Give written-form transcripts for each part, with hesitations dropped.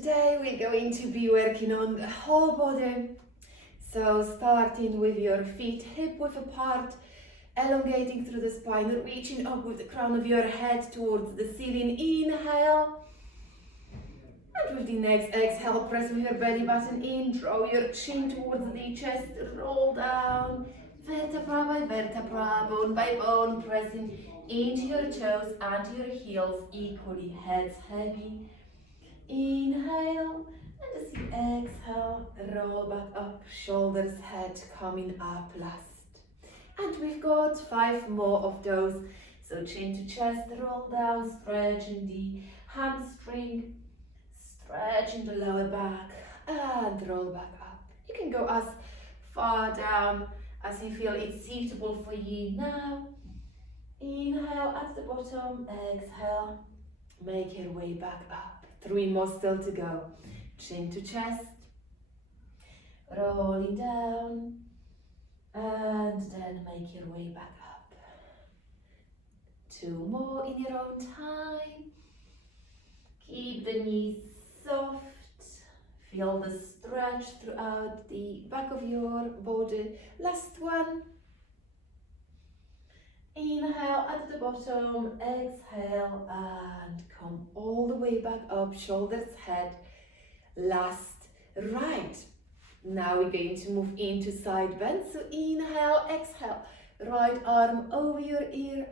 today we're going to be working on the whole body. So starting with your feet hip width apart, elongating through the spine, reaching up with the crown of your head towards the ceiling. Inhale. And with the next exhale, press with your belly button in, draw your chin towards the chest, roll down, vertebra by vertebra, bone by bone, pressing into your toes and your heels equally, heads heavy. Inhale, and as you exhale, roll back up, shoulders, head coming up last. And we've got 5 more of those. So chin to chest, roll down, stretching the hamstring, stretching the lower back, and roll back up. You can go as far down as you feel it's suitable for you now. Inhale at the bottom, exhale, make your way back up. 3 more still to go. Chin to chest, rolling down, and then make your way back up. 2 more in your own time. Keep the knees soft. Feel the stretch throughout the back of your body. Last one. Inhale at the bottom, exhale, and come all the way back up, shoulders, head, last. Right, now we're going to move into side bend. So inhale, exhale, right arm over your ear,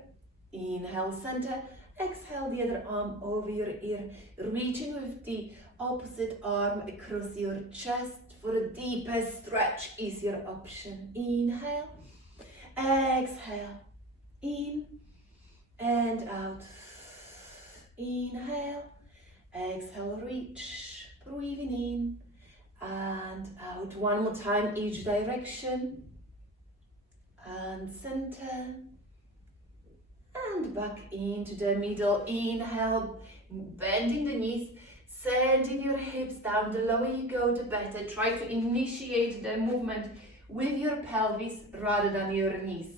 inhale center, exhale the other arm over your ear, reaching with the opposite arm across your chest for a deeper stretch is your option. Inhale, exhale. In and out. Inhale, exhale, reach, breathing in and out. 1 more time, each direction. And center. And back into the middle. Inhale, bending the knees, sending your hips down. The lower you go, the better. Try to initiate the movement with your pelvis rather than your knees.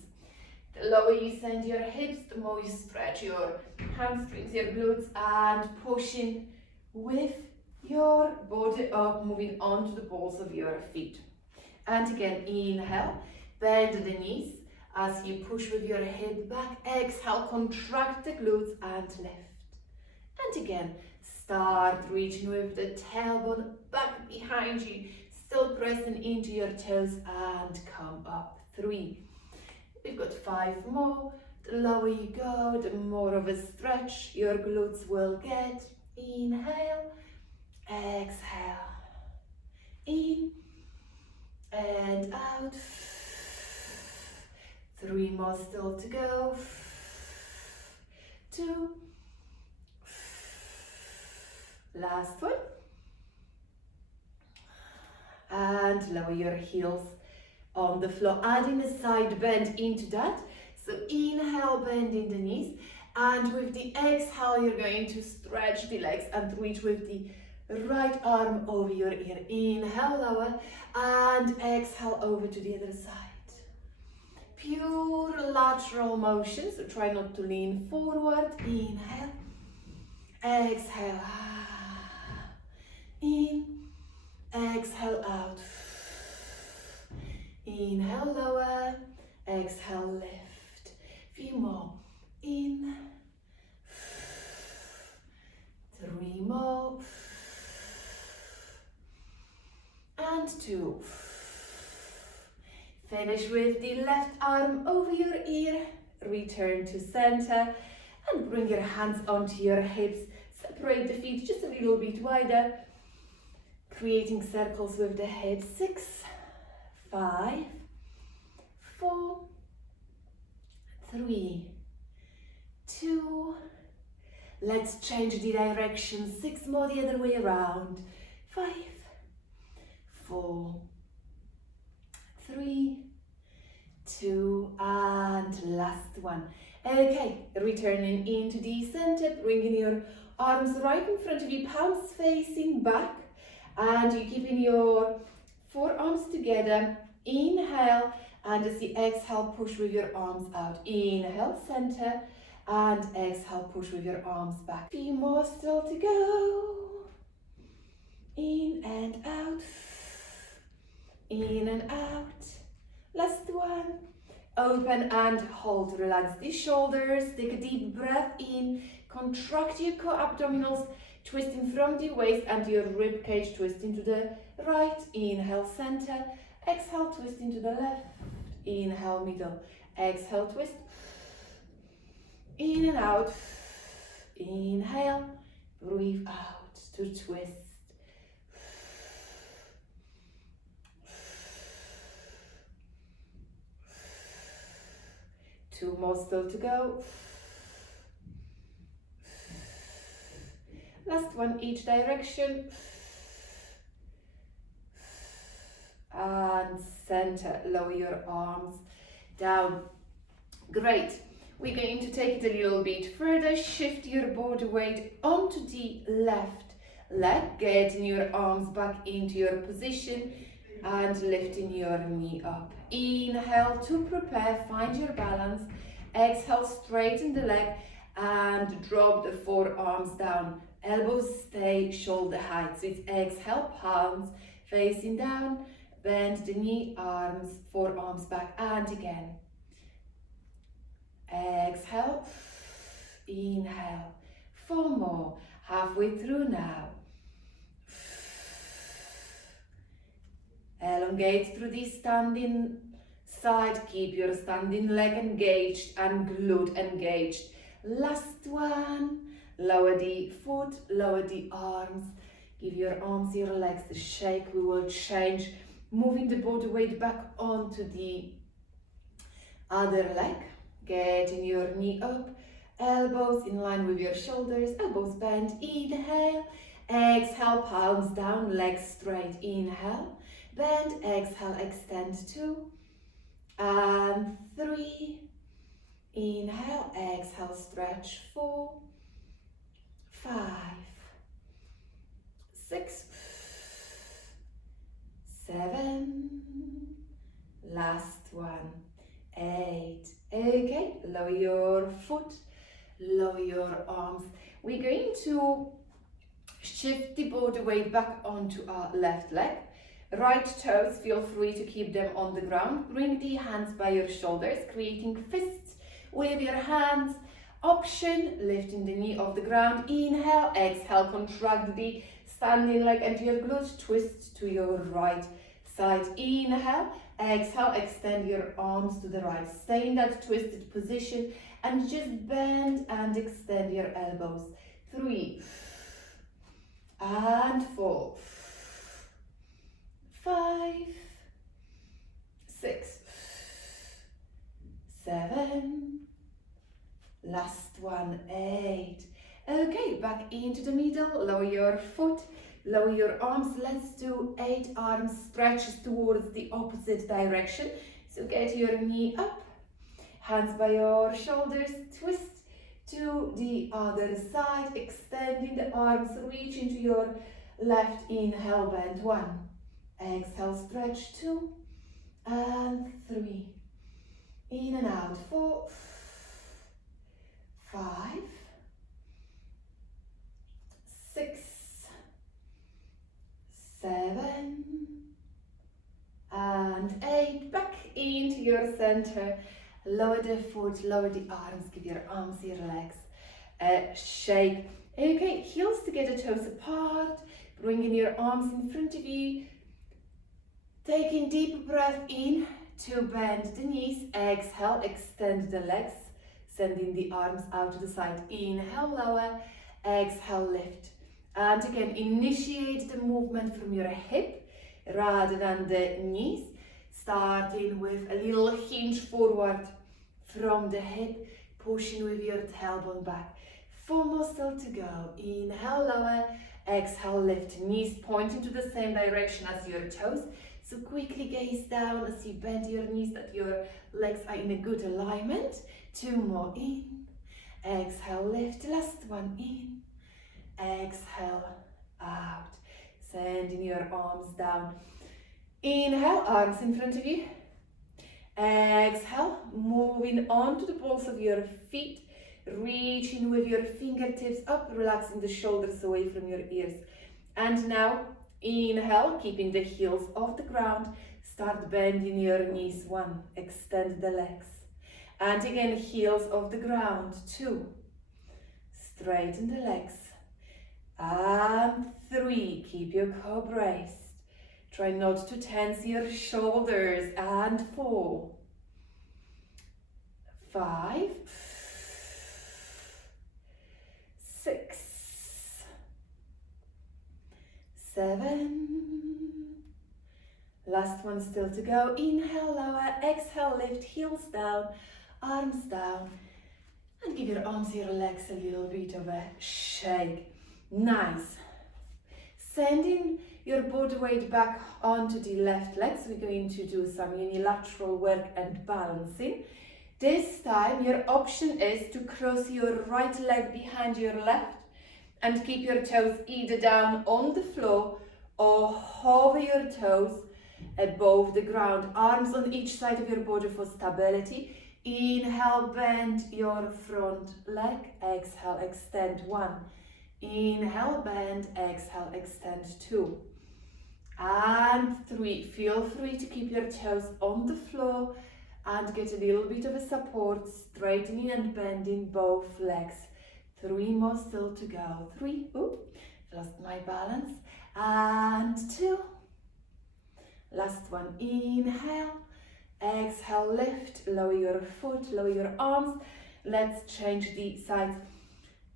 The lower you send your hips, the more you stretch your hamstrings, your glutes, and pushing with your body up, moving onto the balls of your feet. And again, inhale, bend the knees as you push with your hip back. Exhale, contract the glutes and lift. And again, start reaching with the tailbone back behind you, still pressing into your toes and come up. 3. We've got 5 more. The lower you go, the more of a stretch your glutes will get. Inhale, exhale. In and out. 3 more still to go. 2. Last one. And lower your heels on the floor, adding a side bend into that. So inhale, bending the knees, and with the exhale you're going to stretch the legs and reach with the right arm over your ear. Inhale, lower, and exhale over to the other side. Pure lateral motion, so try not to lean forward. Inhale, exhale, in, exhale, out. Inhale, lower, exhale, lift. Few more. In. 3 more. And 2. Finish with the left arm over your ear. Return to center and bring your hands onto your hips. Separate the feet just a little bit wider, creating circles with the hips. 6, 5, 4, 3, 2. Let's change the direction. 6 more the other way around. 5, 4, 3, 2, and last one. Okay, returning into the center, bringing your arms right in front of you, palms facing back, and you're keeping your forearms together. Inhale, and as you exhale, push with your arms out. Inhale, center, and exhale, push with your arms back. Few more still to go. and out. Last one. Open and hold. Relax the shoulders. Take a deep breath in. Contract your core abdominals, twisting from the waist and your rib cage, twisting to the right. Inhale, center. Exhale, twist into the left. Inhale, middle. Exhale, twist. In and out. Inhale. Breathe out to twist. Two more still to go. Last one, each direction. And center. Lower your arms down. Great. We're going to take it a little bit further. Shift your body weight onto the left leg. Getting your arms back into your position and lifting your knee up. Inhale to prepare. Find your balance. Exhale, straighten the leg and drop the forearms down. Elbows stay shoulder height. So it's exhale, palms facing down. Bend the knee, arms, forearms back, and again. Exhale, inhale. 4 more. Halfway through now. Elongate through the standing side. Keep your standing leg engaged and glute engaged. Last one. Lower the foot, lower the arms. Give your arms, your legs a shake. We will change, moving the body weight back onto the other leg. Getting your knee up, elbows in line with your shoulders, elbows bent. Inhale, exhale, palms down, legs straight. Inhale, bend, exhale, extend. 2 and 3. Inhale, exhale, stretch. 4, 5, 6, 7. Last one. 8. Okay, lower your foot, lower your arms. We're going to shift the body weight back onto our left leg. Right toes, feel free to keep them on the ground. Bring the hands by your shoulders, creating fists with your hands. Option, lifting the knee off the ground. Inhale, exhale, contract the standing leg and your glutes. Twist to your right side. Inhale, exhale, extend your arms to the right. Stay in that twisted position and just bend and extend your elbows. 3 and 4, 5, 6, 7. Last one, 8. Okay, back into the middle. Lower your foot, lower your arms. Let's do 8 arm stretches towards the opposite direction. So get your knee up, hands by your shoulders, twist to the other side, extending the arms, reach into your left. Inhale, bend. 1. Exhale, stretch. 2 and 3. In and out. 4, 5, 6, 7 and 8. Back into your center. Lower the foot, lower the arms. Give your arms, your legs a shake. Okay, heels together, toes apart. Bringing your arms in front of you. Taking deep breath in to bend the knees. Exhale, extend the legs. Sending the arms out to the side. Inhale, lower. Exhale, lift. And again, initiate the movement from your hip rather than the knees. Starting with a little hinge forward from the hip. Pushing with your tailbone back. 4 more still to go. Inhale, lower. Exhale, lift. Knees pointing to the same direction as your toes. So quickly gaze down as you bend your knees, that your legs are in a good alignment. 2 more in. Exhale, lift. Last one in. Exhale, out. Sending your arms down. Inhale, arms in front of you. Exhale, moving on to the balls of your feet. Reaching with your fingertips up, relaxing the shoulders away from your ears. And now, inhale, keeping the heels off the ground. Start bending your knees. 1, extend the legs. And again, heels off the ground. 2, straighten the legs. And 3, keep your core braced. Try not to tense your shoulders. And 4, 5, 6, 7. Last one still to go. Inhale, lower, exhale, lift, heels down, arms down. And give your arms, your legs a little bit of a shake. Nice. Sending your body weight back onto the left legs. We're going to do some unilateral work and balancing. This time your option is to cross your right leg behind your left and keep your toes either down on the floor or hover your toes above the ground. Arms on each side of your body for stability. Inhale, bend your front leg. Exhale, extend. 1. Inhale, bend. Exhale, extend. 2. And 3. Feel free to keep your toes on the floor and get a little bit of a support, straightening and bending both legs. 3 more still to go. 3. Ooh, lost my balance. And 2. Last one. Inhale. Exhale, lift, lower your foot, lower your arms. Let's change the sides.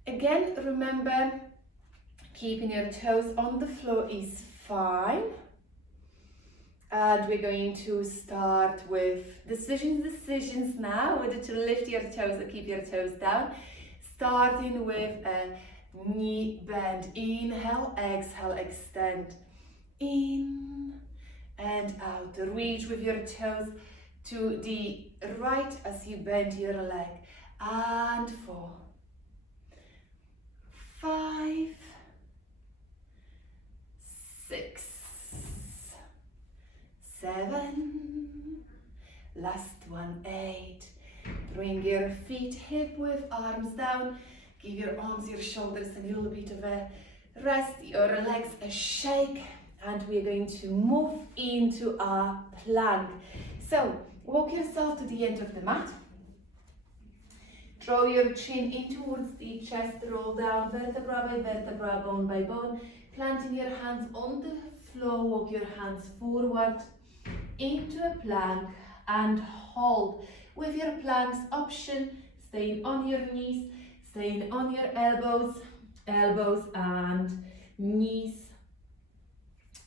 Again, remember, keeping your toes on the floor is fine. And we're going to start with decisions now, whether to lift your toes or keep your toes down. Starting with a knee bend. Inhale, exhale, extend. In and out. Reach with your toes to the right as you bend your leg. And 4, 5, 6, 7. Last one. 8. Bring your feet hip width, arms down. Give your arms, your shoulders a little bit of a rest, your legs a shake. And we're going to move into our plank. So, walk yourself to the end of the mat. Draw your chin in towards the chest, roll down vertebra by vertebra, bone by bone. Planting your hands on the floor, walk your hands forward into a plank and hold. With your plank's option, staying on your knees, staying on your elbows and knees,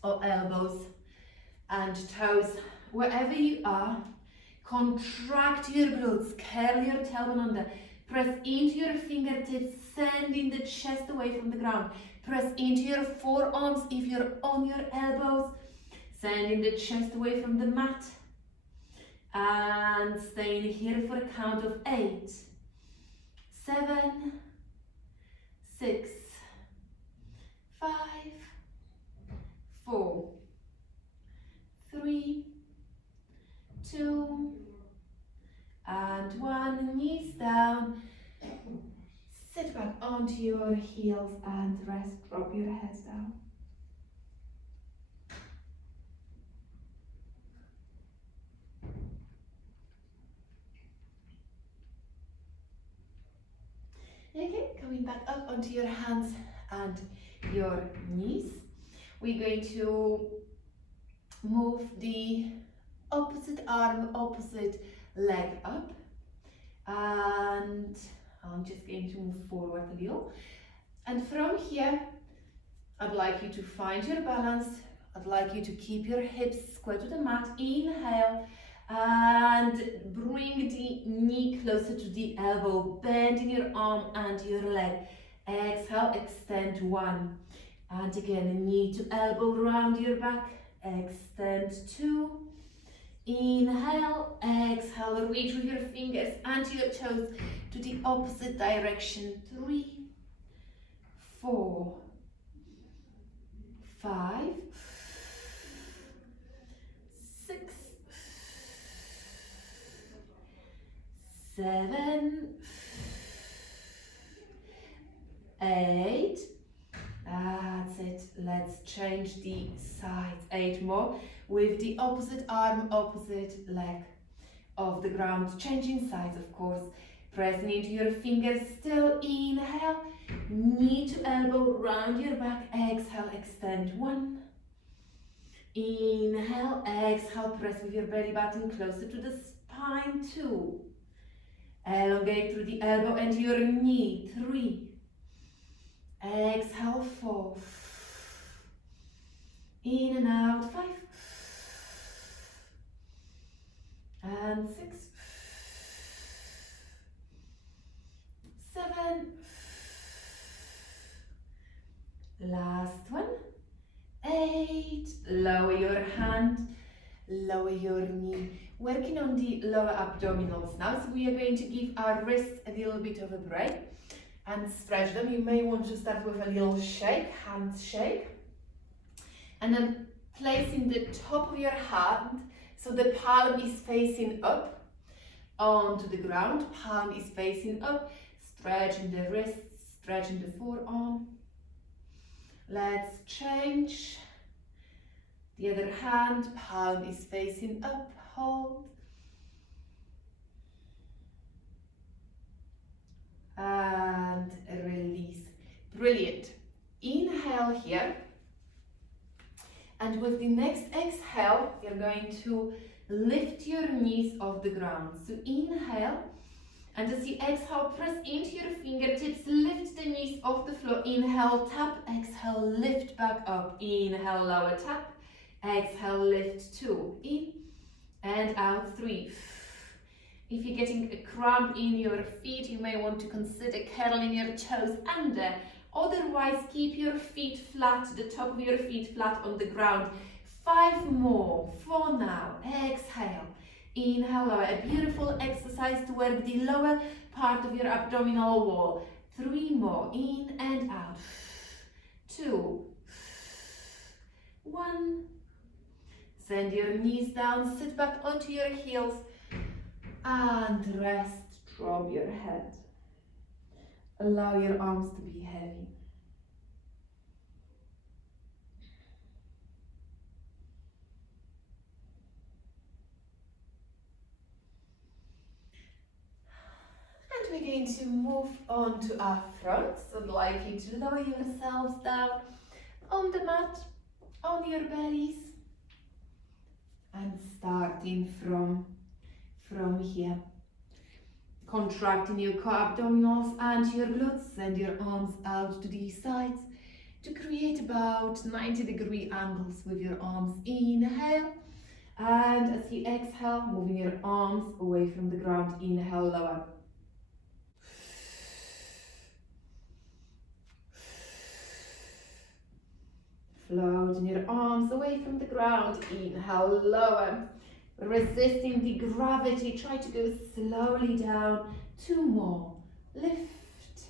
or elbows and toes, wherever you are. Contract your glutes, curl your tailbone under, press into your fingertips, sending the chest away from the ground. Press into your forearms if you're on your elbows, sending the chest away from the mat. And staying here for a count of 8, 7, 6, 5, 4, 3, 2, and 1. Knees down. Sit back onto your heels and rest. Drop your heads down. Okay, coming back up onto your hands and your knees. We're going to move the opposite arm, opposite leg up. And I'm just going to move forward a little. And from here, I'd like you to find your balance. I'd like you to keep your hips square to the mat. Inhale. And bring the knee closer to the elbow, bending your arm and your leg. Exhale, extend 1. And again, knee to elbow round your back. Extend 2. Inhale, exhale, reach with your fingers and your toes to the opposite direction. 3, 4, 5, 6, 7, 8. That's it. Let's change the sides. 8 more with the opposite arm, opposite leg off the ground, changing sides of course. Pressing into your fingers, still inhale, knee to elbow, round your back, exhale, extend. 1. Inhale, exhale, press with your belly button closer to the spine. 2. Elongate through the elbow and your knee. 3. Exhale, 4. In and out. 5. And 6. 7. Last one. 8. Lower your hand, lower your knee. Working on the lower abdominals now. So we are going to give our wrists a little bit of a break and stretch them. You may want to start with a little shake, hand shake. And then placing the top of your hand so the palm is facing up onto the ground. Palm is facing up. Stretching the wrists, stretching the forearm. Let's change. The other hand, palm is facing up, hold. And release. Brilliant. Inhale here. And with the next exhale, you're going to lift your knees off the ground. So inhale. And as you exhale, press into your fingertips, lift the knees off the floor. Inhale, tap, exhale, lift back up. Inhale, lower, tap, exhale, lift. 2, in and out. 3. If you're getting a cramp in your feet, you may want to consider curling your toes under. Otherwise, keep your feet flat, the top of your feet flat on the ground. 5 more. 4 now. Exhale. Inhale, lower. A beautiful exercise to work the lower part of your abdominal wall. 3 more. In and out. 2. 1. Send your knees down. Sit back onto your heels. And rest. Drop your head. Allow your arms to be heavy. We're going to move on to our front. So I'd like you to lower yourselves down on the mat, on your bellies, and starting from here. Contracting your core abdominals and your glutes. Send your arms out to the sides to create about 90-degree angles with your arms. Inhale. And as you exhale, moving your arms away from the ground. Inhale, lower. Floating your arms away from the ground. Inhale, lower. Resisting the gravity. Try to go slowly down. 2 more. Lift.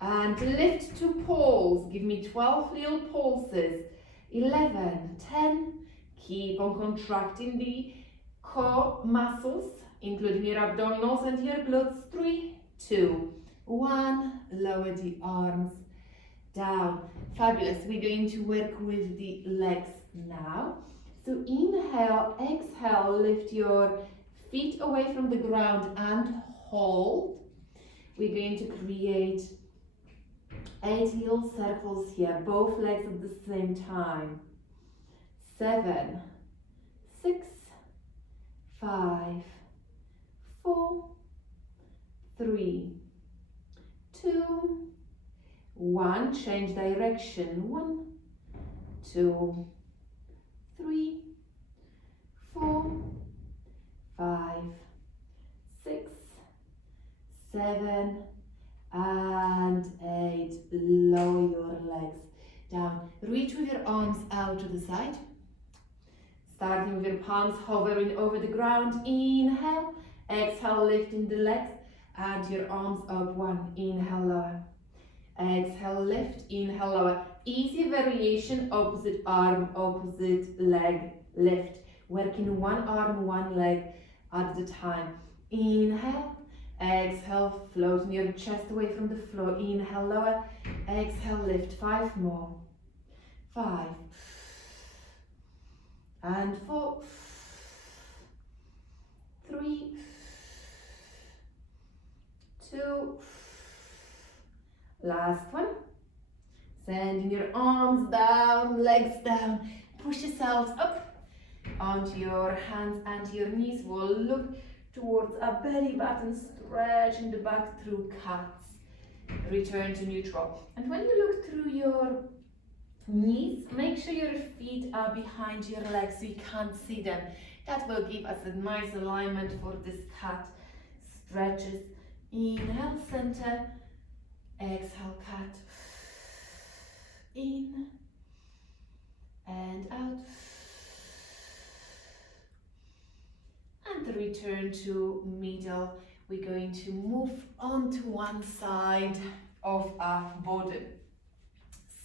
And lift to pulse. Give me 12 little pulses. 11, 10. Keep on contracting the core muscles, including your abdominals and your glutes. 3, 2, 1. Lower the arms down. Fabulous. We're going to work with the legs now. So inhale, exhale, lift your feet away from the ground and hold. We're going to create 8 little circles here, both legs at the same time. 7, 6, 5, 4, 3, 2, 1. Change direction. 1, 2, 3, 4, 5, 6, 7, and 8. Lower your legs down. Reach with your arms out to the side. Starting with your palms hovering over the ground. Inhale. Exhale, lifting the legs and your arms up. 1. Inhale, lower. Exhale, lift. Inhale, lower. Easy variation, opposite arm, opposite leg, lift. Working one arm, one leg at the time. Inhale. Exhale, floating your chest away from the floor. Inhale, lower. Exhale, lift. 5 more. 5, and 4, 3, 2, last one. Sending your arms down, legs down, push yourselves up onto your hands and your knees. We'll look towards a belly button, stretching the back through cats. Return to neutral. And when you look through your knees, make sure your feet are behind your legs so you can't see them. That will give us a nice alignment for this cat stretches. Inhale, center. Exhale, cat. In and out. And return to middle. We're going to move on to one side of our body.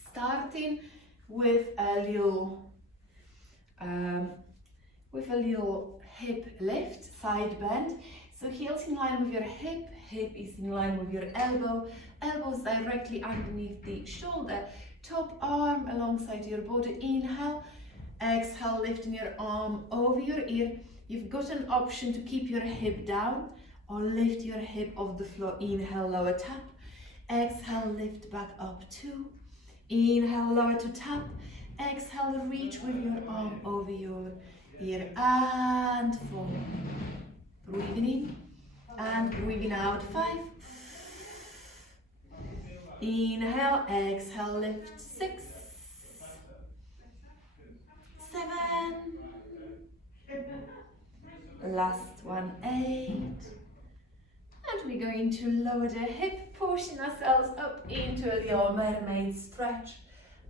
Starting with a little hip lift, side bend. So heels in line with your hip, hip is in line with your elbow, elbows directly underneath the shoulder, top arm alongside your body. Inhale, exhale, lifting your arm over your ear. You've got an option to keep your hip down or lift your hip off the floor. Inhale, lower tap. Exhale, lift back up 2. Inhale, lower to tap. Exhale, reach with your arm over your ear and 4. Breathing in and breathing out 5. Inhale, exhale, lift 6, 7. Last one, 8. And we're going to lower the hip, pushing ourselves up into a little mermaid stretch.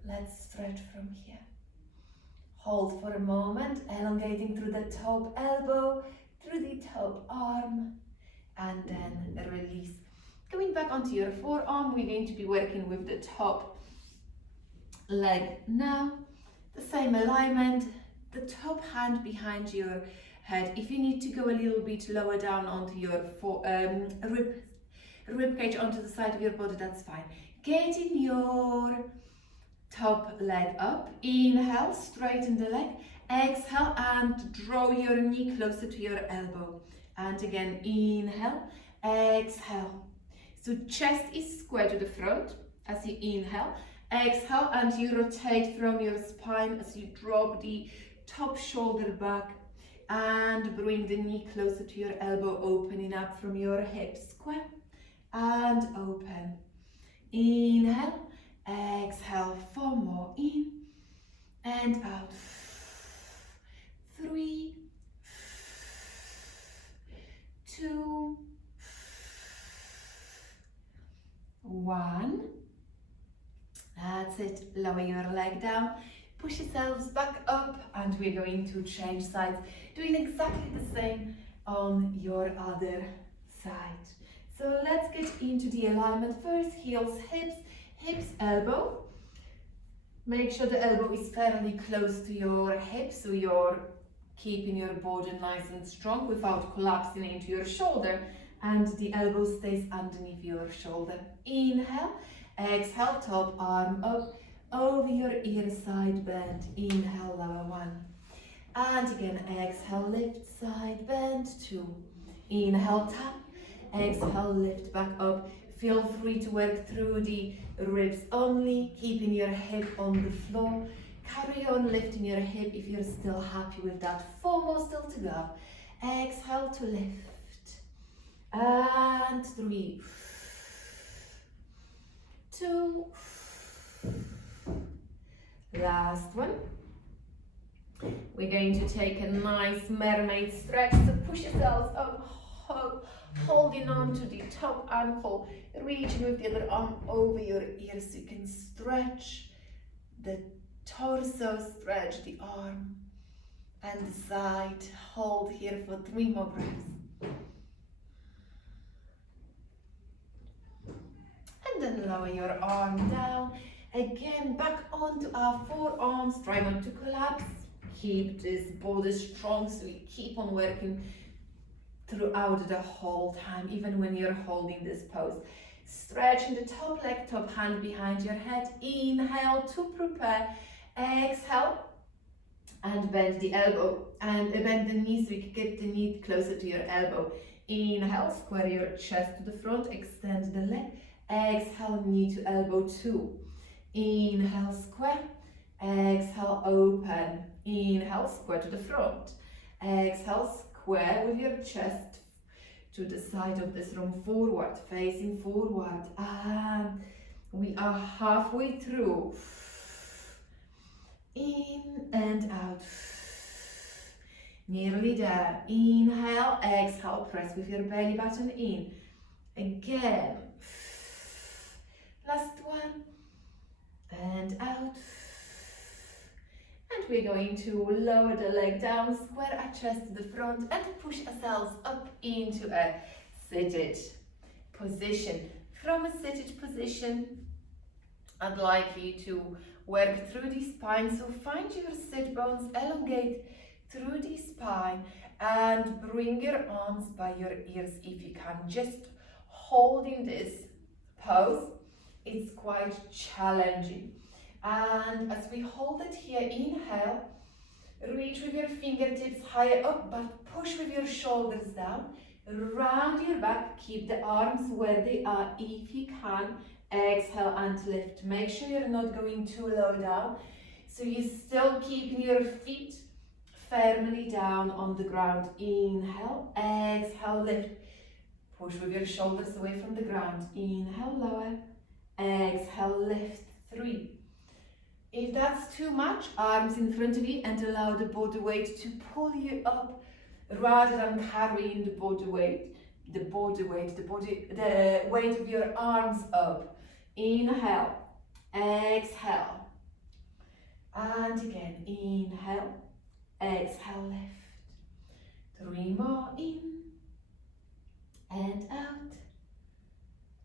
Let's stretch from here. Hold for a moment, elongating through the top elbow, through the top arm, and then release. Going back onto your forearm, we're going to be working with the top leg now. The same alignment, the top hand behind your head. If you need to go a little bit lower down onto your rib cage, onto the side of your body, that's fine. Getting your top leg up. Inhale, straighten the leg. Exhale and draw your knee closer to your elbow. And again, inhale, exhale. So chest is square to the front as you inhale. Exhale and you rotate from your spine as you drop the top shoulder back and bring the knee closer to your elbow, opening up from your hips. Square and open. Inhale, exhale, 4 more. In and out. 3, 2, 1. That's it. Lower your leg down. Push yourselves back up and we're going to change sides. Doing exactly the same on your other side. So let's get into the alignment. First, heels, hips, hips, elbow. Make sure the elbow is fairly close to your hips so you're keeping your body nice and strong without collapsing into your shoulder, and the elbow stays underneath your shoulder. Inhale, exhale, top arm up over your ear, side bend. Inhale, lower 1. And again, exhale, lift, side bend 2. Inhale, tap. Exhale, lift back up. Feel free to work through the ribs only, keeping your hip on the floor. Carry on lifting your hip if you're still happy with that. 4 more still to go. Exhale to lift. And 3, 2. Last one. We're going to take a nice mermaid stretch. So push yourselves up, holding on to the top ankle, reaching with the other arm over your ear so you can stretch the torso, stretch the arm and the side. Hold here for 3 more breaths. And then lower your arm down. Again, back onto our forearms. Try not to collapse. Keep this body strong so we keep on working throughout the whole time, even when you're holding this pose. Stretching the top leg, top hand behind your head. Inhale to prepare. Exhale and bend the elbow and bend the knees so you can get the knee closer to your elbow. Inhale, square your chest to the front, extend the leg. Exhale, knee to elbow 2. Inhale, square. Exhale, open. Inhale, square to the front. Exhale, square with your chest to the side of this room, forward, facing forward. And we are halfway through. In and out. Nearly there. Inhale, exhale, press with your belly button in. Again. Last one. And out. And we're going to lower the leg down, square our chest to the front and push ourselves up into a seated position. From a seated position, I'd like you to work through the spine. So find your sit bones, elongate through the spine and bring your arms by your ears if you can. Just holding this pose, it's quite challenging. And as we hold it here, inhale, reach with your fingertips higher up, but push with your shoulders down. Round your back, keep the arms where they are if you can. Exhale and lift. Make sure you're not going too low down. So you're still keeping your feet firmly down on the ground. Inhale, exhale, lift. Push with your shoulders away from the ground. Inhale, lower. Exhale, lift. 3. If that's too much, arms in front of you and allow the body weight to pull you up rather than carrying the body weight. The weight of your arms up. Inhale, exhale, and again, inhale, exhale, lift. 3 more, in and out.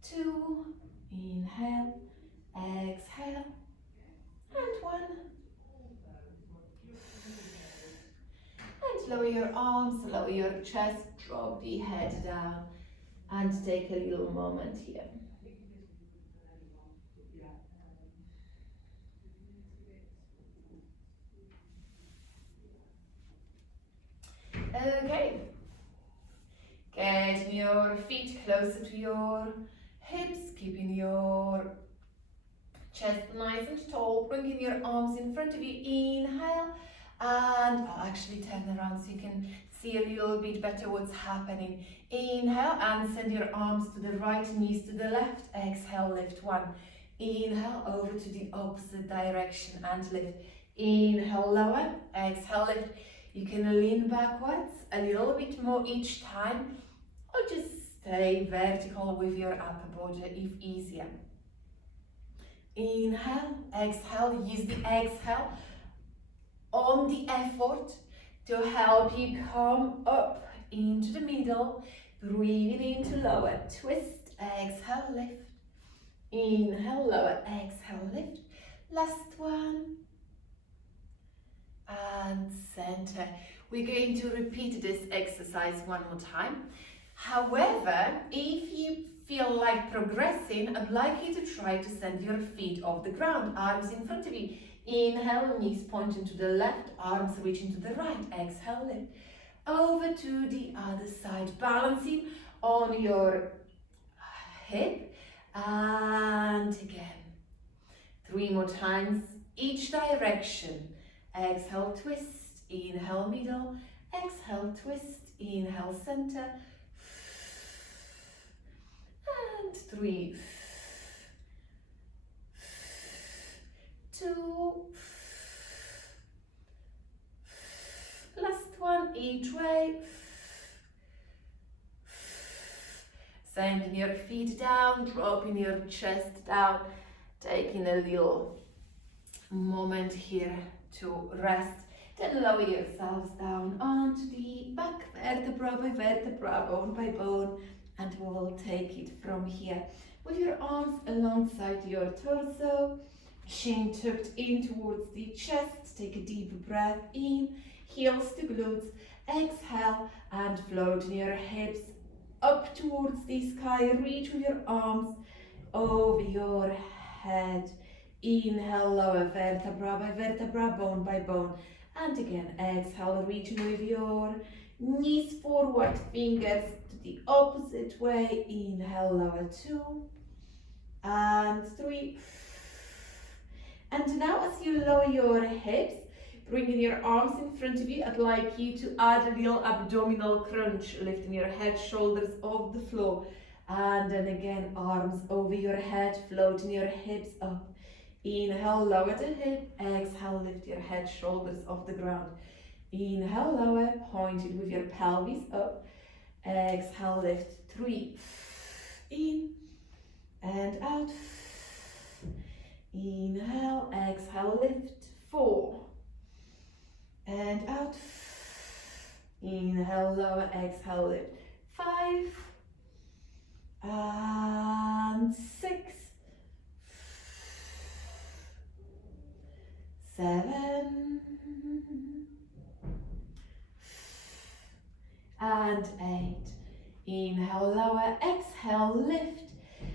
2, inhale, exhale, and 1. And lower your arms, lower your chest, drop the head down, and take a little moment here. Okay, getting your feet closer to your hips, keeping your chest nice and tall, bringing your arms in front of you. Inhale, and I'll actually turn around so you can see a little bit better what's happening. Inhale and send your arms to the right, knees to the left. Exhale, lift 1. Inhale, over to the opposite direction and lift. Inhale, lower. Exhale, lift. You can lean backwards a little bit more each time, or just stay vertical with your upper body if easier. Inhale, exhale, use the exhale on the effort to help you come up into the middle, breathing into lower, twist, exhale, lift. Inhale, lower, exhale, lift. Last one. And center. We're going to repeat this exercise one more time. However, if you feel like progressing, I'd like you to try to send your feet off the ground, arms in front of you. Inhale, knees pointing to the left, arms reaching to the right. Exhale, lift. Over to the other side, balancing on your hip. And again. 3 more times, each direction. Exhale, twist, inhale, middle, exhale, twist, inhale, center, and 3, 2, last one, each way, sending your feet down, dropping your chest down, taking a little moment here to rest, then lower yourselves down onto the back vertebra by vertebra, bone by bone, and we will take it from here with your arms alongside your torso, chin tucked in towards the chest. Take a deep breath in, heels to glutes, exhale and float your hips up towards the sky. Reach with your arms over your head. Inhale, lower vertebra by vertebra, bone by bone. And again, exhale, reach with your knees forward, fingers to the opposite way. Inhale, lower 2 and 3. And now as you lower your hips, bringing your arms in front of you, I'd like you to add a little abdominal crunch, lifting your head, shoulders off the floor. And then again, arms over your head, floating your hips up. Inhale, lower the hip. Exhale, lift your head, shoulders off the ground. Inhale, lower, pointed with your pelvis up. Exhale, lift 3. In and out. Inhale, exhale, lift 4. And out. Inhale, lower, exhale, lift 5. And 6. 7. And 8. Inhale, lower, exhale, lift.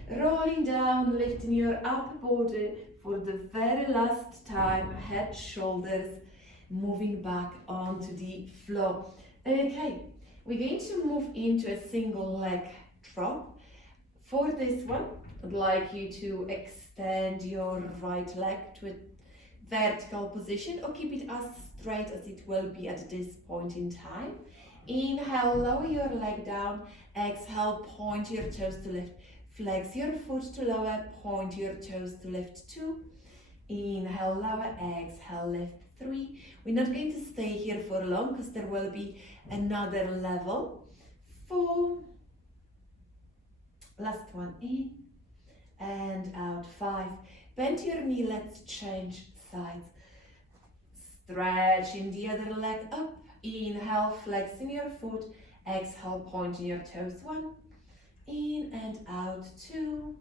Rolling down, lifting your upper body for the very last time. Head, shoulders, moving back onto the floor. Okay, we're going to move into a single leg drop. For this one, I'd like you to extend your right leg to a vertical position or keep it as straight as it will be at this point in time. Inhale, lower your leg down. Exhale, point your toes to lift. Flex your foot to lower, point your toes to lift 2. Inhale, lower, exhale, lift 3. We're not going to stay here for long because there will be another level. 4. Last one, in and out. 5. Bend your knee, let's change sides. Stretching the other leg up. Inhale, flexing your foot. Exhale, pointing your toes. 1. In and out, 2.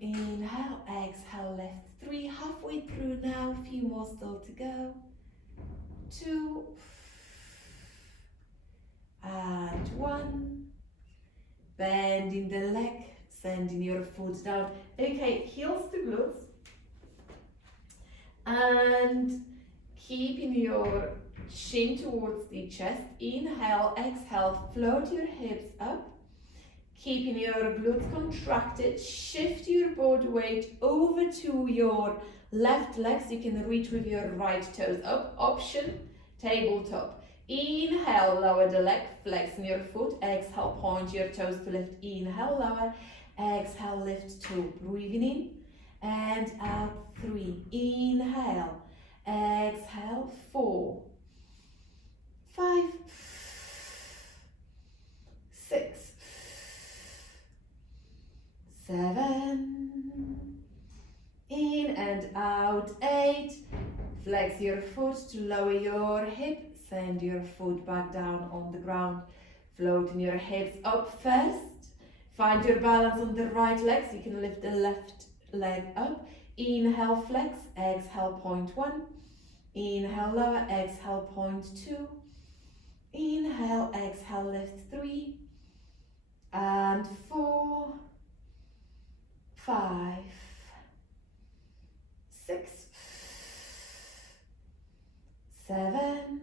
Inhale, exhale, lift 3. Halfway through now, a few more still to go. 2. And 1. Bending the leg, sending your foot down. Okay, heels to glutes. And keeping your chin towards the chest. Inhale, exhale, float your hips up. Keeping your glutes contracted, shift your body weight over to your left leg so you can reach with your right toes up. Option, tabletop. Inhale, lower the leg, flexing your foot. Exhale, point your toes to lift. Inhale, lower. Exhale, lift 2. Breathing in and out 3. Inhale, exhale 4, 5, 6, 7, in and out 8. Flex your foot to lower your hip. Send your foot back down on the ground. Floating your hips up first. Find your balance on the right leg so you can lift the left leg up. Inhale, flex. Exhale, point 1. Inhale, lower. Exhale, point 2. Inhale, exhale, lift 3. And 4, 5, 6, 7,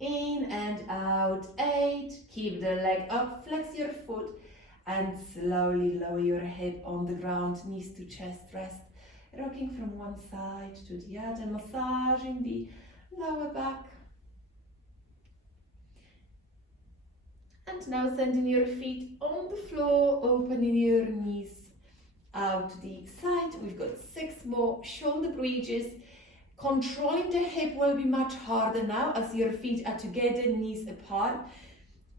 in and out 8. Keep the leg up, flex your foot and slowly lower your hip on the ground, knees to chest rest, rocking from one side to the other, massaging the lower back. And now sending your feet on the floor, opening your knees out to the side. We've got 6 more shoulder bridges. Controlling the hip will be much harder now as your feet are together, knees apart.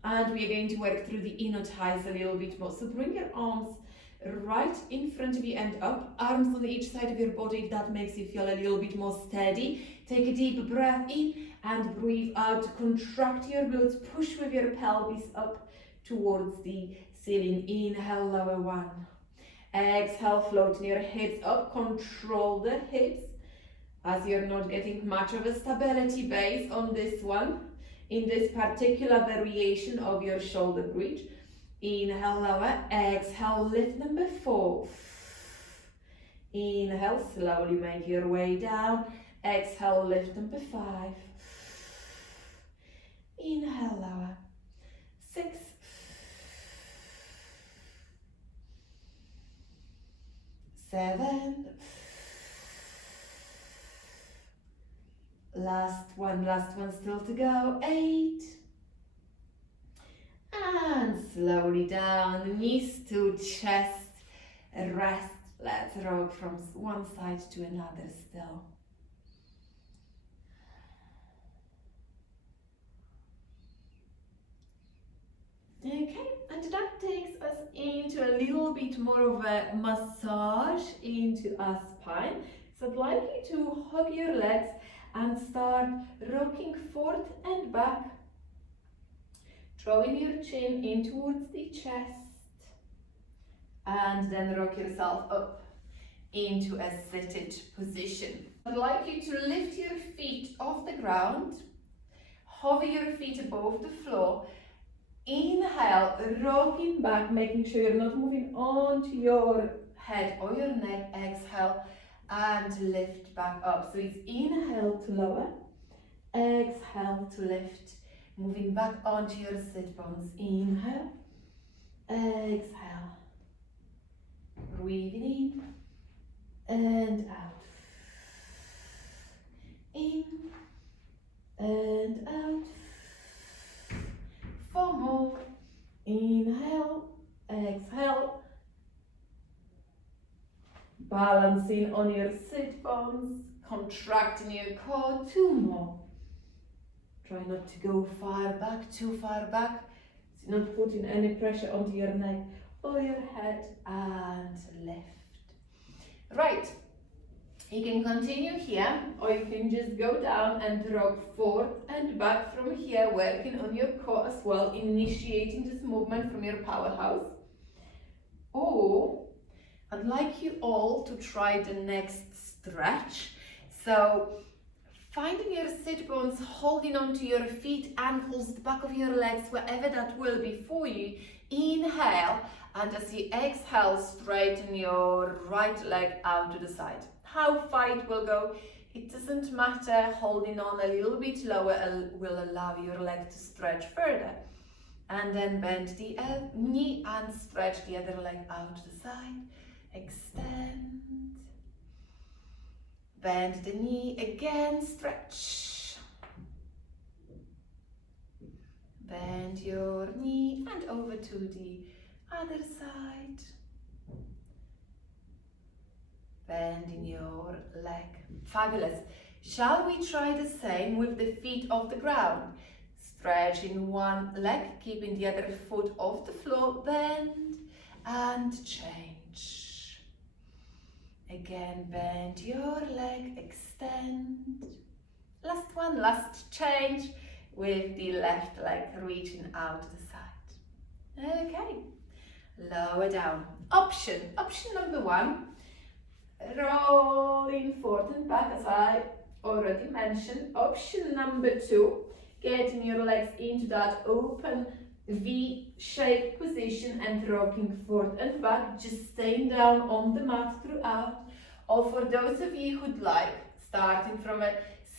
And we are going to work through the inner thighs a little bit more. So bring your arms right in front of you and up. Arms on each side of your body if that makes you feel a little bit more steady. Take a deep breath in and breathe out. Contract your glutes. Push with your pelvis up towards the ceiling. Inhale, lower 1. Exhale, floating your hips up. Control the hips as you're not getting much of a stability base on this one, in this particular variation of your shoulder bridge. Inhale, lower. Exhale, lift number 4. Inhale, slowly make your way down. Exhale, lift number 5. Inhale, lower. 6. 7. Last one still to go. 8. And slowly down, knees to chest, rest. Let's rock from one side to another still. Okay, and that takes us into a little bit more of a massage into our spine. So I'd like you to hug your legs and start rocking forth and back, drawing your chin in towards the chest, and then rock yourself up into a seated position. I'd like you to lift your feet off the ground, hover your feet above the floor. Inhale, rocking back, making sure you're not moving onto your head or your neck. Exhale and lift back up. So it's inhale to lower, exhale to lift, moving back onto your sit bones. Inhale, exhale, breathing in and out, in and out. 4 more. Inhale, exhale, balancing on your sit bones, contracting your core. 2 more. Try not to go too far back, so you're not putting any pressure onto your neck or your head, and lift. Right, you can continue here, or you can just go down and rock forth and back from here, working on your core as well, initiating this movement from your powerhouse. Or I'd like you all to try the next stretch. So finding your sit bones, holding onto your feet, ankles, the back of your legs, wherever that will be for you. Inhale, and as you exhale, straighten your right leg out to the side. How far it will go, it doesn't matter. Holding on a little bit lower will allow your leg to stretch further. And then bend the knee and stretch the other leg out to the side. Extend. Bend the knee again, stretch. Bend your knee and over to the other side. Bending your leg. Fabulous. Shall we try the same with the feet off the ground? Stretching one leg, keeping the other foot off the floor, bend and change. Again, bend your leg, extend. Last one, last change with the left leg reaching out to the side. Okay, lower down. Option number 1. Rolling forward and back, as I already mentioned. Option number 2, getting your legs into that open V-shaped position and rocking forward and back, just staying down on the mat throughout. Or for those of you who'd like, starting from a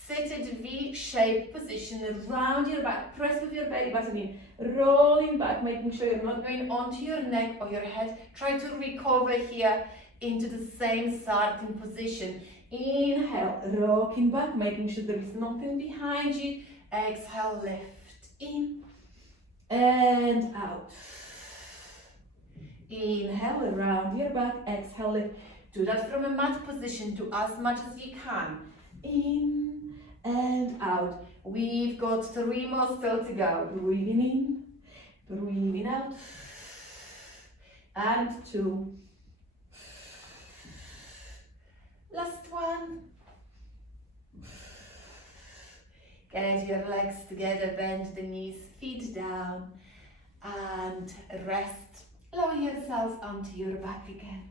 seated V-shaped position, around your back, press with your belly button in, rolling back, making sure you're not going onto your neck or your head. Try to recover here into the same starting position. Inhale, rocking back, making sure there is nothing behind you. Exhale, lift in and out. Inhale, around your back. Exhale, lift. Do that from a mat position. Do as much as you can. In and out. We've got 3 more still to go. Breathing in, breathing out, and 2. Last one. Get your legs together, bend the knees, feet down, and rest. Lower yourselves onto your back again.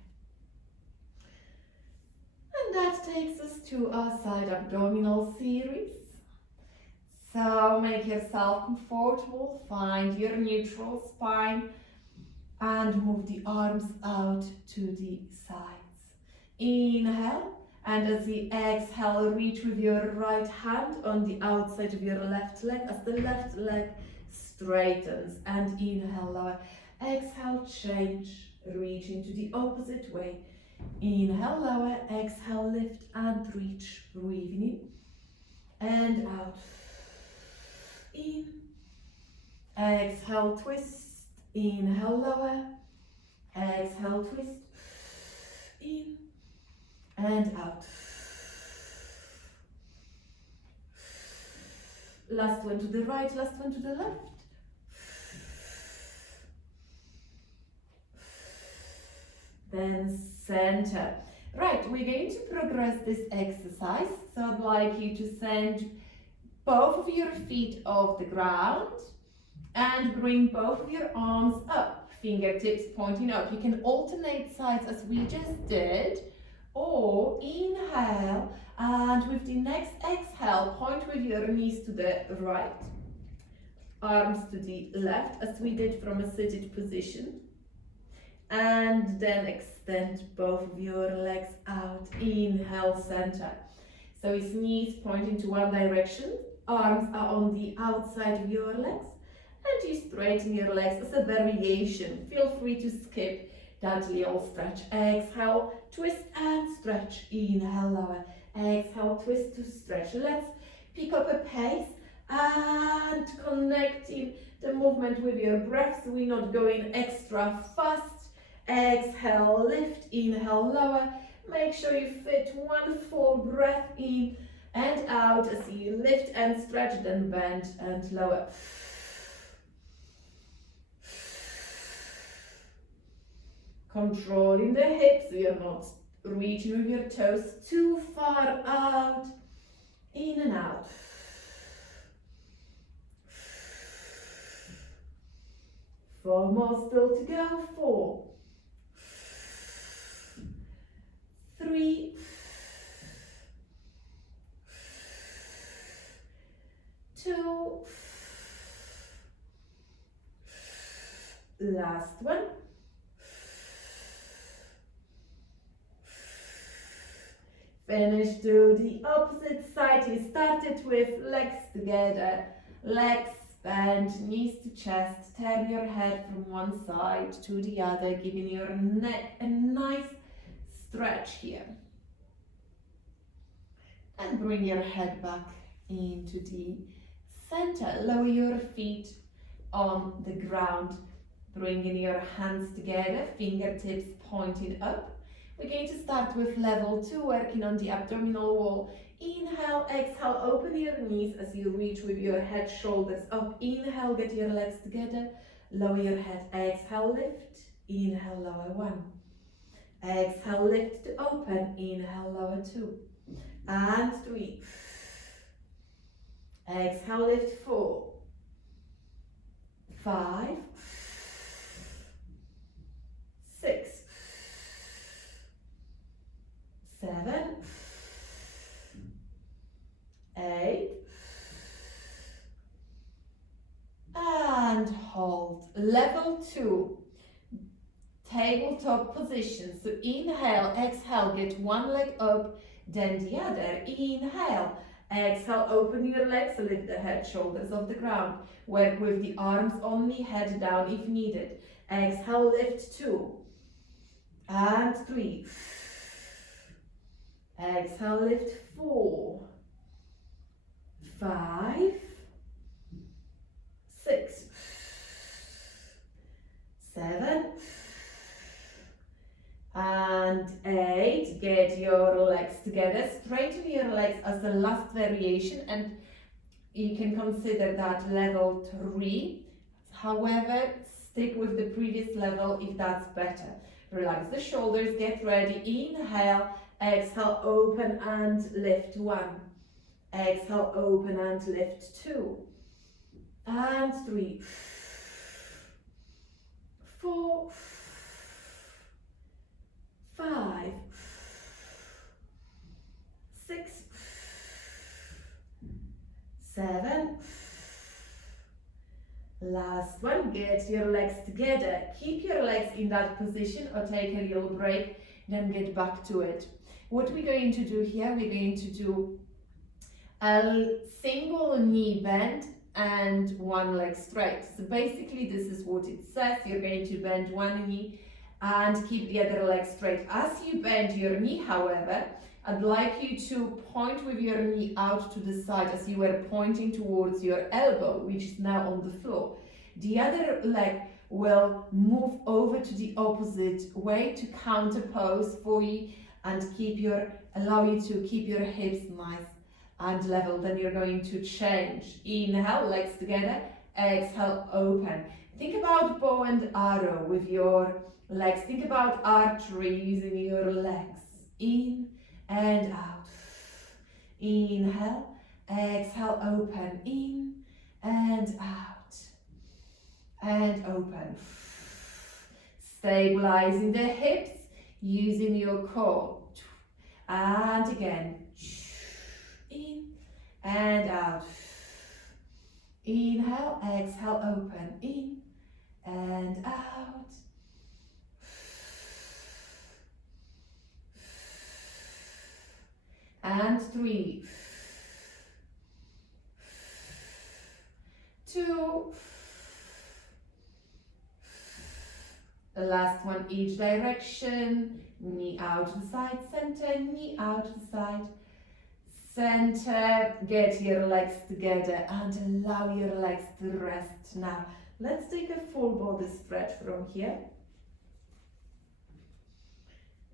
And that takes us to our side abdominal series. So make yourself comfortable, find your neutral spine, and move the arms out to the sides. Inhale, and as you exhale, reach with your right hand on the outside of your left leg as the left leg straightens. And inhale, lower. Exhale, change, reach into the opposite way. Inhale, lower. Exhale, lift and reach. Breathing in and out. In. Exhale, twist. Inhale, lower. Exhale, twist. In and out. Last one to the right, last one to the left. Then center. Right, we're going to progress this exercise. So I'd like you to send both of your feet off the ground and bring both of your arms up, fingertips pointing up. You can alternate sides as we just did, or inhale and with the next exhale, point with your knees to the right, arms to the left as we did from a seated position. And then extend both of your legs out. Inhale, center. So it's knees pointing to one direction, arms are on the outside of your legs, and you straighten your legs as a variation. Feel free to skip that little stretch. Exhale, twist and stretch. Inhale, lower. Exhale, twist to stretch. Let's pick up a pace and connecting the movement with your breath, so we're not going extra fast. Exhale, lift, inhale, lower. Make sure you fit one full breath in and out as you lift and stretch, then bend and lower. Controlling the hips, so you're not reaching with your toes too far out. In and out. 4 more still to go. 4, 3, 2, last one. Finish to the opposite side. You started with legs together, legs bend, knees to chest, turn your head from one side to the other, giving your neck a nice stretch here. And bring your head back into the center. Lower your feet on the ground, bringing your hands together, fingertips pointing up. We're going to start with level 2, working on the abdominal wall. Inhale, exhale, open your knees as you reach with your head, shoulders up. Inhale, get your legs together, lower your head. Exhale, lift. Inhale, lower 1. Exhale, lift to open. Inhale, lower 2. And 3. Exhale, lift 4. 5. 6. 7, 8, and hold. Level 2, tabletop position. So inhale, exhale, get one leg up, then the other. Inhale, exhale, open your legs, lift the head, shoulders off the ground. Work with the arms only, head down if needed. Exhale, lift 2, and 3. Exhale, lift 4, 5, 6, 7, and 8. Get your legs together. Straighten your legs as the last variation, and you can consider that level 3. However, stick with the previous level if that's better. Relax the shoulders, get ready. Inhale. Exhale, open and lift 1. Exhale, open and lift 2. And 3. 4. 5. 6. 7. Last one, get your legs together. Keep your legs in that position or take a little break then get back to it. What we're going to do here, we're going to do a single knee bend and one leg straight. So basically this is what it says. You're going to bend one knee and keep the other leg straight. As you bend your knee, however, I'd like you to point with your knee out to the side as you were pointing towards your elbow, which is now on the floor. The other leg will move over to the opposite way to counter pose for you and allow you to keep your hips nice and level. Then you're going to change. Inhale, legs together. Exhale, open. Think about bow and arrow with your legs. Think about archery using your legs. In and out. Inhale, exhale, open. In and out. And open. Stabilizing the hips using your core. And again. In and out. Inhale, exhale, open. In and out. And 3, 2, the last one each direction. Knee out to the side, center, knee out to the side, center. Get your legs together and allow your legs to rest. Now let's take a full body stretch from here.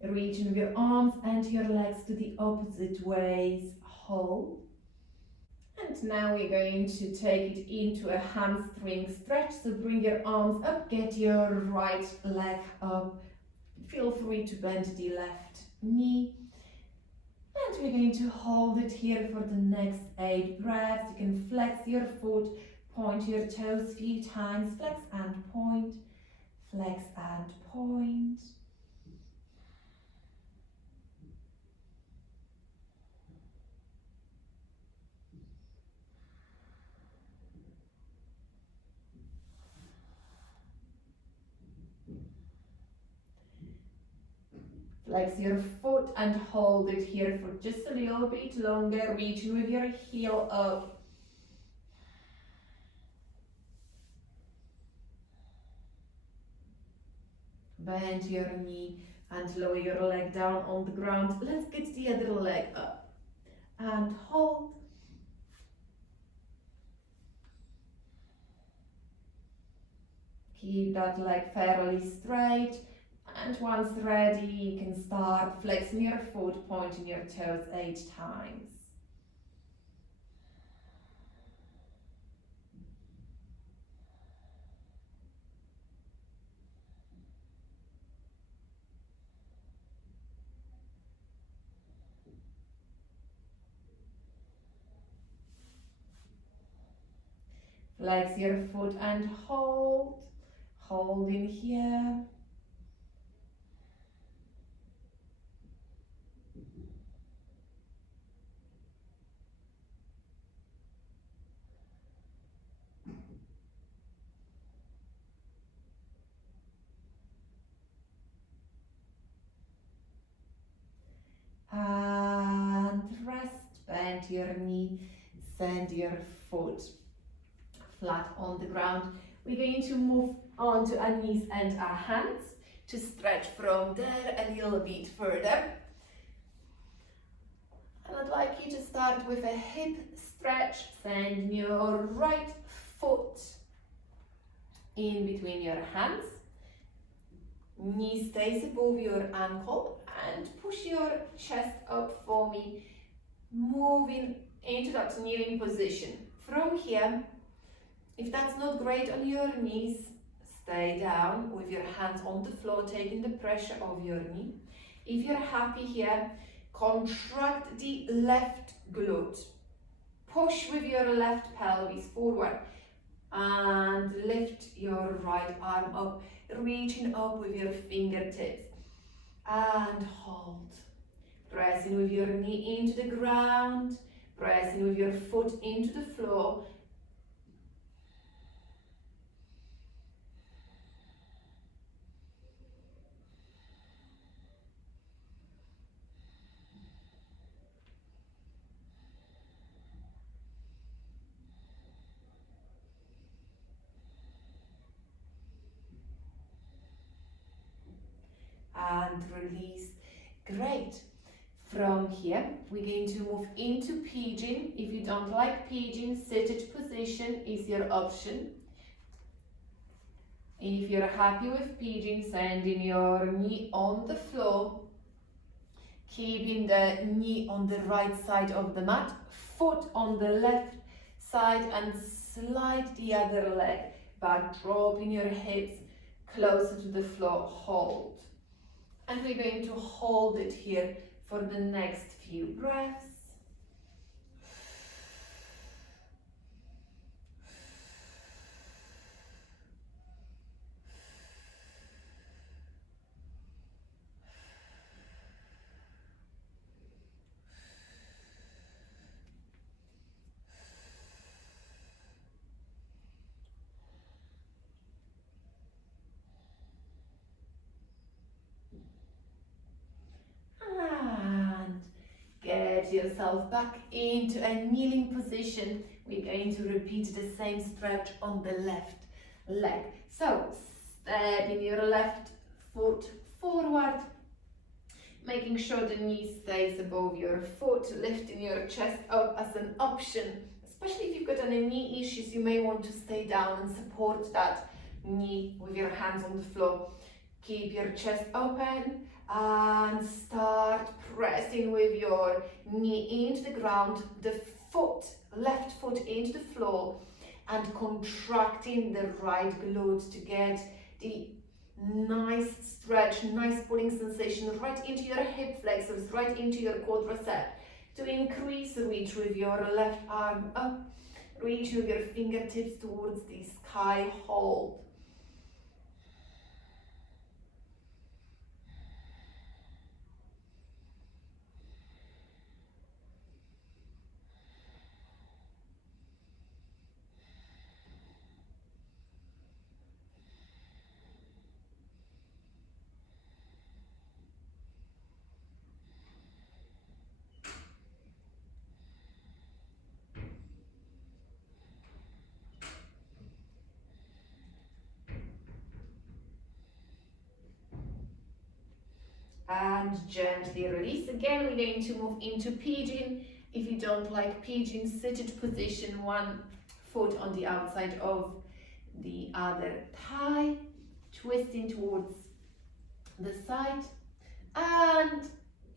Reaching with your arms and your legs to the opposite ways. Hold. And now we're going to take it into a hamstring stretch. So bring your arms up, get your right leg up. Feel free to bend the left knee. And we're going to hold it here for the next 8 breaths. You can flex your foot, point your toes a few times. Flex and point, flex and point. Flex your foot and hold it here for just a little bit longer, reaching with your heel up. Bend your knee and lower your leg down on the ground. Let's get the other leg up and hold. Keep that leg fairly straight. And once ready, you can start flexing your foot, pointing your toes 8 times. Flex your foot and hold. Hold in here. And rest, bend your knee, send your foot flat on the ground. We're going to move on to our knees and our hands to stretch from there a little bit further. And I'd like you to start with a hip stretch. Send your right foot in between your hands. Knee stays above your ankle and push your chest up for me, moving into that kneeling position. From here, if that's not great on your knees, stay down with your hands on the floor, taking the pressure of your knee. If you're happy here, contract the left glute. Push with your left pelvis forward and lift your right arm up, reaching up with your fingertips and hold. Pressing with your knee into the ground, pressing with your foot into the floor. and release. Great. From here, we're going to move into pigeon. If you don't like pigeon, seated position is your option. If you're happy with pigeon, sending your knee on the floor, keeping the knee on the right side of the mat, foot on the left side, and slide the other leg back, dropping your hips closer to the floor. Hold. And we're going to hold it here for the next few breaths. And get yourself back into a kneeling position. We're going to repeat the same stretch on the left leg. So, stepping your left foot forward, making sure the knee stays above your foot, lifting your chest up as an option. Especially if you've got any knee issues, you may want to stay down and support that knee with your hands on the floor. Keep your chest open and start pressing with your knee into the ground, the left foot into the floor, and contracting the right glute to get the nice stretch, nice pulling sensation right into your hip flexors, right into your quadricep. To increase reach with your left arm up, reach with your fingertips towards the sky. Hold. And gently release. Again, we're going to move into pigeon. If you don't like pigeon, seated position, one foot on the outside of the other thigh, twisting towards the side. And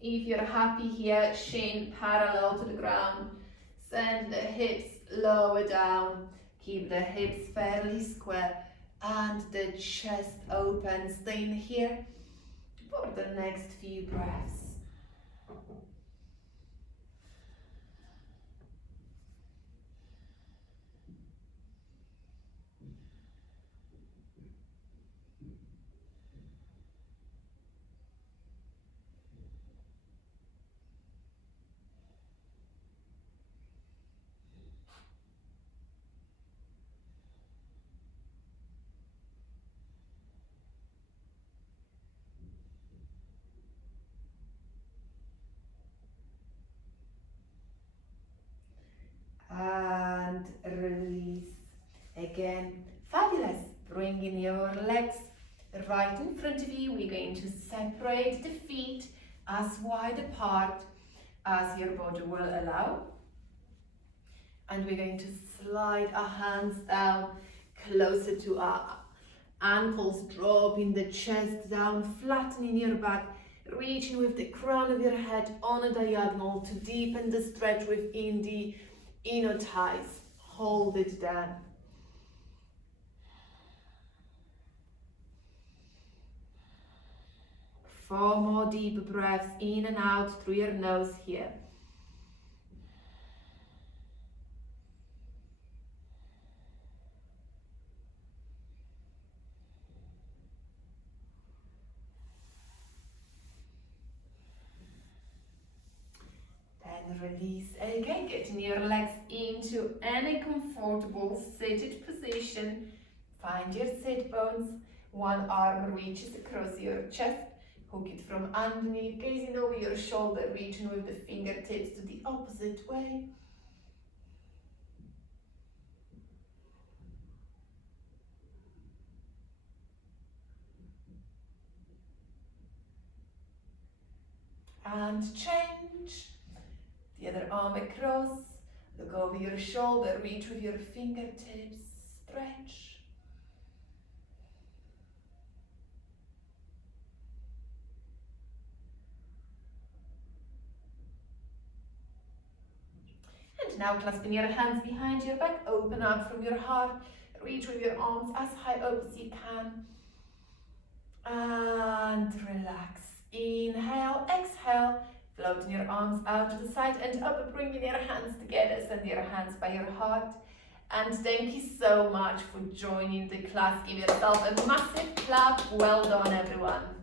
if you're happy here, shin parallel to the ground, send the hips lower down, keep the hips fairly square and the chest open, staying here for the next few breaths. And release. Again, fabulous. Bringing your legs right in front of you. We're going to separate the feet as wide apart as your body will allow. And we're going to slide our hands down closer to our ankles, dropping the chest down, flattening your back, reaching with the crown of your head on a diagonal to deepen the stretch within the inner thighs. Hold it down. Four more deep breaths in and out through your nose here. Then release again, getting your legs into any comfortable seated position. Find your sit bones. One arm reaches across your chest. Hook it from underneath, gazing over your shoulder, reaching with the fingertips to the opposite way. and change. The other arm across, look over your shoulder, reach with your fingertips, stretch. And now clasping your hands behind your back, open up from your heart, reach with your arms as high up as you can. And relax. Inhale, exhale, floating your arms out to the side and up, bringing your hands together, send your hands by your heart. And thank you so much for joining the class. Give yourself a massive clap. Well done, everyone.